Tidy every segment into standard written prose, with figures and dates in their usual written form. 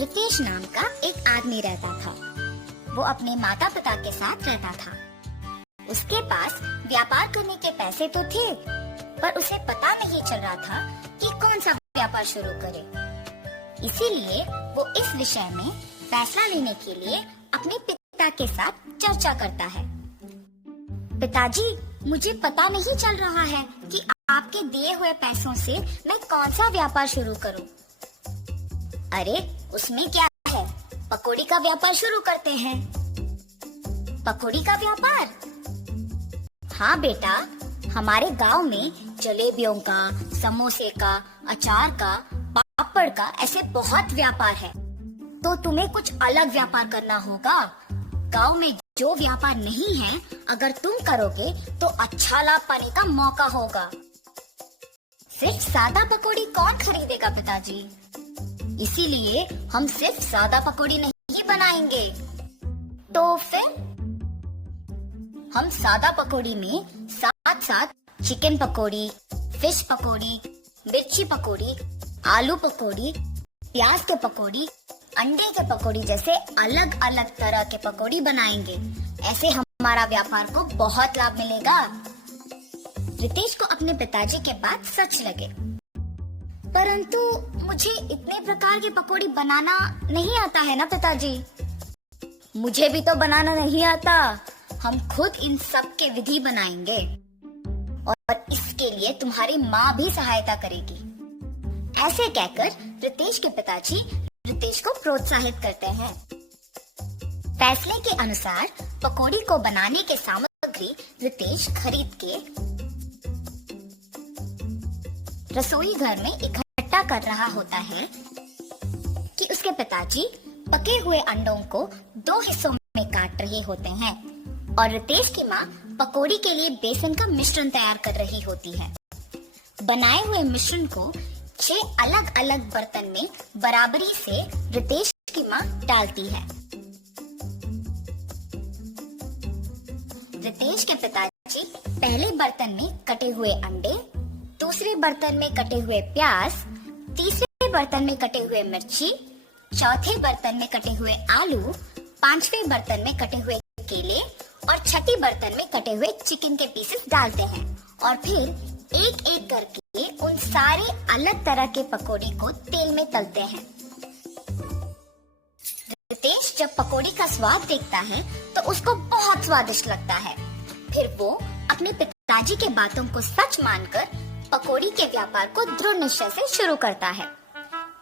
रितेश नाम का एक आदमी रहता था। वो अपने माता पिता के साथ रहता था। उसके पास व्यापार करने के पैसे तो थे, पर उसे पता नहीं चल रहा था कि कौन सा व्यापार शुरू करे। इसीलिए वो इस विषय में फैसला लेने के लिए अपने पिता के साथ चर्चा करता है। पिताजी, मुझे पता नहीं चल रहा है कि आपके दिए हुए पैसों से मैं कौन सा व्यापार शुरू करूं। अरे, उसमें क्या है, पकौड़ी का व्यापार शुरू करते हैं। पकौड़ी का व्यापार? हाँ बेटा, हमारे गांव में जलेबियों का, समोसे का, अचार का, पापड़ का ऐसे बहुत व्यापार है। तो तुम्हें कुछ अलग व्यापार करना होगा। गांव में जो व्यापार नहीं है, अगर तुम करोगे तो अच्छा लाभ पाने का मौका होगा। सिर्फ सादा पकौड़ी कौन खरीदेगा पिताजी? इसीलिए हम सिर्फ सादा पकौड़ी नहीं बनाएंगे। तो फिर हम सादा पकौड़ी में साथ साथ चिकन पकौड़ी, फिश पकौड़ी, मिर्ची पकौड़ी, आलू पकौड़ी, प्याज के पकौड़ी, अंडे के पकौड़ी जैसे अलग अलग तरह के पकौड़ी बनाएंगे। ऐसे हमारा व्यापार को बहुत लाभ मिलेगा। रितेश को अपने पिताजी के बात सच लगे, परंतु मुझे इतने प्रकार के पकौड़ी बनाना नहीं आता है ना पिताजी। मुझे भी तो बनाना नहीं आता। हम खुद इन सब के विधि बनाएंगे और इसके लिए तुम्हारी माँ भी सहायता करेगी। ऐसे कहकर रितेश के पिताजी रितेश को प्रोत्साहित करते हैं। फैसले के अनुसार पकौड़ी को बनाने के सामग्री रितेश खरीद के रसोई घर में इकट्ठा कर रहा होता है कि उसके पिताजी पके हुए अंडों को 2 हिस्सों में काट रहे होते हैं और रितेश की माँ पकौड़ी के लिए बेसन का मिश्रण तैयार कर रही होती है। बनाए हुए मिश्रण को 6 अलग अलग बर्तन में बराबरी से रितेश की माँ डालती है। रितेश के पिताजी पहले बर्तन में कटे हुए अंडे, दूसरे बर्तन में कटे हुए प्याज, तीसरे बर्तन में कटे हुए मिर्ची, चौथे बर्तन में कटे हुए आलू, 5वें बर्तन में कटे हुए केले और छठी बर्तन में कटे हुए चिकन के पीसेस डालते हैं और फिर एक एक करके उन सारे अलग तरह के पकौड़ी को तेल में तलते हैं। रितेश जब पकौड़ी का स्वाद देखता है तो उसको बहुत स्वादिष्ट लगता है। फिर वो अपने पिताजी के बातों को सच मानकर पकौड़ी के व्यापार को दृढ़ निश्चय से शुरू करता है।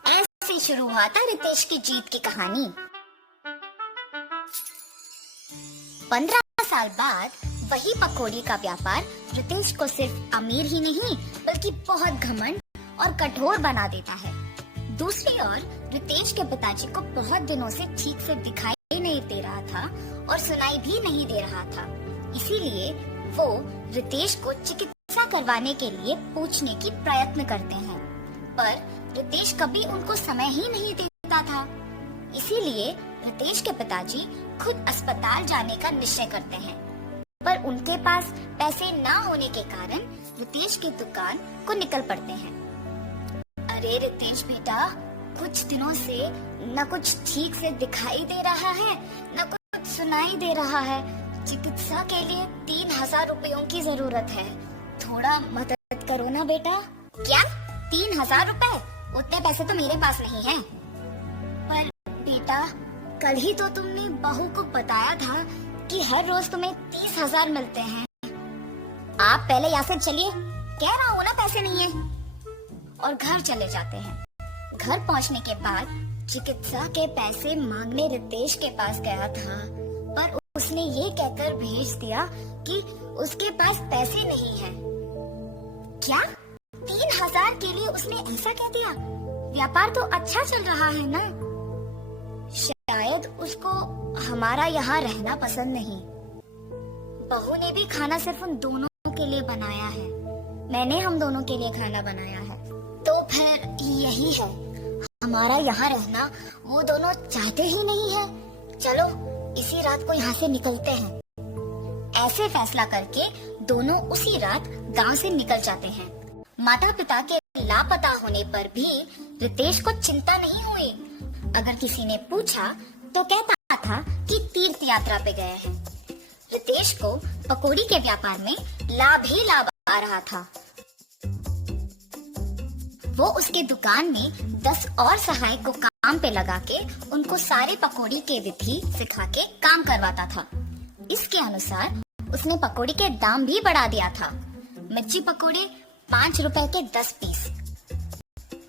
ऐसे शुरू हुआ था रितेश की जीत की कहानी। 15 साल बाद वही पकौड़ी का व्यापार रितेश को सिर्फ अमीर ही नहीं बल्कि बहुत घमंड और कठोर बना देता है। दूसरी ओर रितेश के पिताजी को बहुत दिनों से ठीक से दिखाई नहीं दे रहा था और सुनाई भी नहीं दे रहा था। इसीलिए वो रितेश को चिकित्सा करवाने के लिए पूछने की प्रयत्न करते हैं, पर रितेश कभी उनको समय ही नहीं देता था। इसीलिए रितेश के पिताजी खुद अस्पताल जाने का निश्चय करते हैं, पर उनके पास पैसे ना होने के कारण रितेश की दुकान को निकल पड़ते हैं। अरे रितेश बेटा, कुछ दिनों से न कुछ ठीक से दिखाई दे रहा है, न कुछ सुनाई दे रहा है। चिकित्सा के लिए 3000 रुपयों की जरूरत है। थोड़ा मदद करो ना बेटा। क्या 3000 रुपए? उतने पैसे तो मेरे पास नहीं है। पर बेटा, कल ही तो तुमने बहू को बताया था कि हर रोज तुम्हें 30,000 मिलते हैं। आप पहले यहाँ से चलिए, कह रहा हूँ ना पैसे नहीं है। और घर चले जाते हैं। घर पहुँचने के बाद चिकित्सा के पैसे मांगने रितेश के पास गया था, पर उसने ये कहकर भेज दिया कि उसके पास पैसे नहीं है। क्या 3000 के लिए उसने ऐसा कह दिया? व्यापार तो अच्छा चल रहा है ना। शायद उसको हमारा यहाँ रहना पसंद नहीं। बहू ने भी खाना सिर्फ उन दोनों के लिए बनाया है। मैंने हम दोनों के लिए खाना बनाया है। तो फिर यही है, हमारा यहाँ रहना वो दोनों चाहते ही नहीं है। चलो इसी रात को यहाँ से निकलते हैं। ऐसे फैसला करके दोनों उसी रात गांव से निकल जाते हैं। माता पिता के लापता होने पर भी रितेश को चिंता नहीं हुई। अगर किसी ने पूछा तो कहता था कि तीर्थ यात्रा पे गए हैं। रितेश को पकौड़ी के व्यापार में लाभ ही लाभ आ रहा था। वो उसके दुकान में 10 और सहायक को काम पे लगा के उनको सारे पकौड़ी के विधि सिखा के काम करवाता था। इसके अनुसार उसने पकौड़ी के दाम भी बढ़ा दिया था। मिर्ची पकौड़े 5 रुपए के 10 पीस,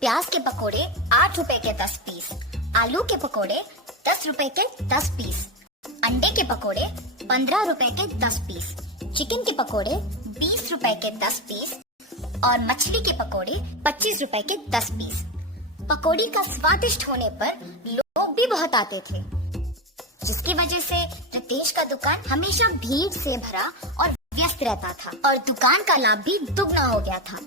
प्याज के पकोड़े 8 रुपए के 10 पीस, आलू के पकोड़े 10 रुपए के 10 पीस, अंडे के पकोड़े 15 रुपए के 10 पीस, चिकन के पकोड़े 20 रुपए के 10 पीस और मछली के पकोड़े 25 रुपए के 10 पीस। पकौड़ी का स्वादिष्ट होने पर लोग भी बहुत आते थे, जिसकी वजह से रितेश का दुकान हमेशा भीड़ से भरा और व्यस्त रहता था और दुकान का लाभ भी दुगना हो गया था।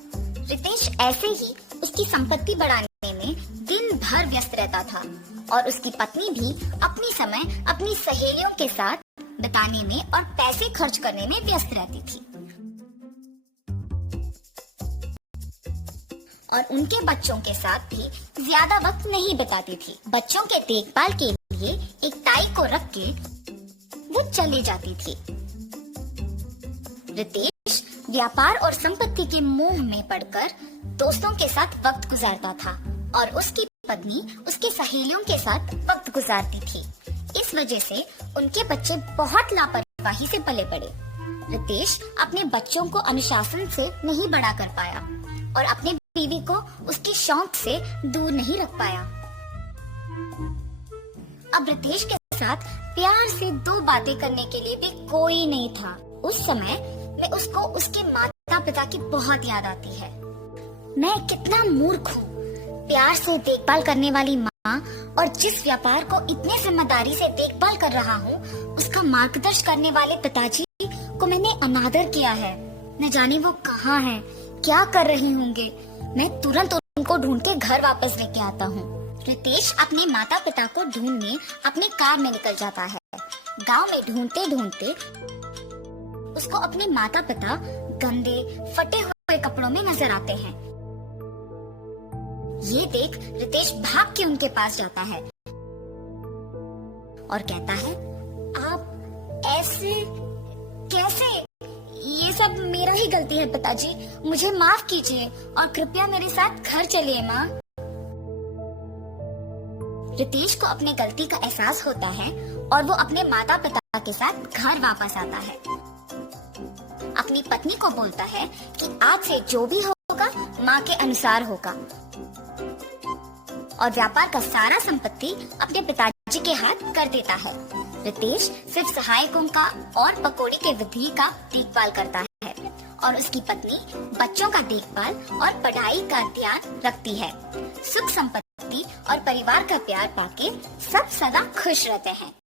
रितेश ऐसे ही उसकी संपत्ति बढ़ाने में दिन भर व्यस्त रहता था और उसकी पत्नी भी अपनी समय अपनी सहेलियों के साथ बिताने में और पैसे खर्च करने में व्यस्त रहती थी और उनके बच्चों के साथ भी ज्यादा वक्त नहीं बिताती थी। बच्चों के देखभाल के लिए एक ताई को रख के वो चली जाती थी। रितेश व्यापार और संपत्ति के मोह में पड़कर दोस्तों के साथ वक्त गुजारता था और उसकी पत्नी उसके सहेलियों के साथ वक्त गुजारती थी। इस वजह से उनके बच्चे बहुत लापरवाही से पले बड़े। रितेश अपने बच्चों को अनुशासन से नहीं बड़ा कर पाया और अपने बीवी को उसके शौक से दूर नहीं रख पाया। अब रितेश के साथ प्यार से 2 बातें करने के लिए भी कोई नहीं था। उस समय में उसको उसके माता पिता की बहुत याद आती है। मैं कितना मूर्ख हूँ, प्यार से देखभाल करने वाली माँ और जिस व्यापार को इतने जिम्मेदारी से देखभाल कर रहा हूँ उसका मार्गदर्शन करने वाले पिताजी को मैंने अनादर किया है। न जाने वो कहाँ हैं, क्या कर रहे होंगे। मैं तुरंत उनको ढूंढ के घर वापस लेके आता हूँ। रितेश अपने माता पिता को ढूंढने अपने कार में निकल जाता है। गांव में ढूंढते ढूंढते उसको अपने माता पिता गंदे फटे हुए कपड़ों में नजर आते हैं। ये देख रितेश भाग के उनके पास जाता है और कहता है, आप ऐसे कैसे? ये सब मेरा ही गलती है पिताजी, मुझे माफ कीजिए और कृपया मेरे साथ घर चलिए माँ। रितेश को अपने गलती का एहसास होता है और वो अपने माता पिता के साथ घर वापस आता है। अपनी पत्नी को बोलता है कि आज से जो भी होगा माँ के अनुसार होगा और व्यापार का सारा संपत्ति अपने पिताजी के हाथ कर देता है। रितेश सिर्फ सहायकों का और पकौड़ी के विधि का देखभाल करता है और उसकी पत्नी बच्चों का देखभाल और पढ़ाई का ध्यान रखती है। सुख संपत्ति और परिवार का प्यार पाके सब सदा खुश रहते हैं।